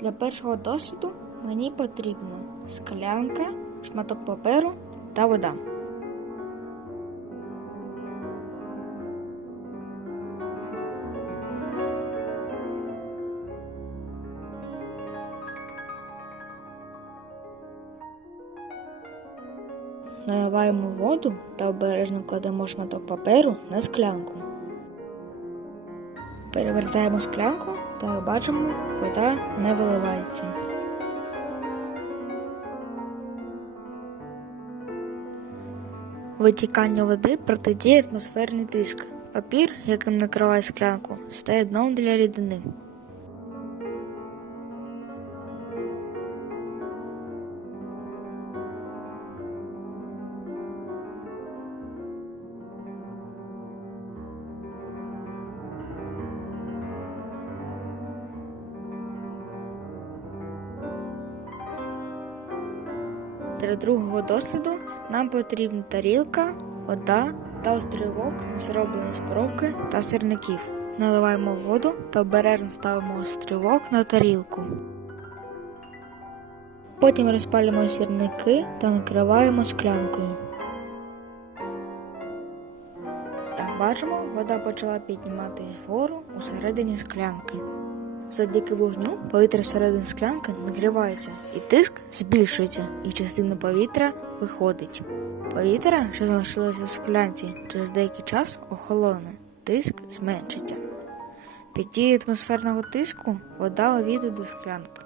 Для першого досліду мені потрібна склянка, шматок паперу та вода. Наливаємо воду та обережно кладемо шматок паперу на склянку. Перевертаємо склянку та як бачимо, вода не виливається. Витікання води протидіє атмосферний тиск. Папір, яким накриває склянку, стає дном для рідини. Для другого досліду нам потрібна тарілка, вода та острівок, зроблений з поробки та сирників. Наливаємо воду та обережно ставимо острівок на тарілку. Потім розпалюємо сірники та накриваємо склянкою. Як бачимо, вода почала підніматись вгору у середині склянки. Завдяки вогню повітря всередині склянки нагрівається, і тиск збільшується, і частина повітря виходить. Повітря, що залишилося в склянці, через деякий час охолоне, тиск зменшиться. Під дією атмосферного тиску вода увійде до склянки.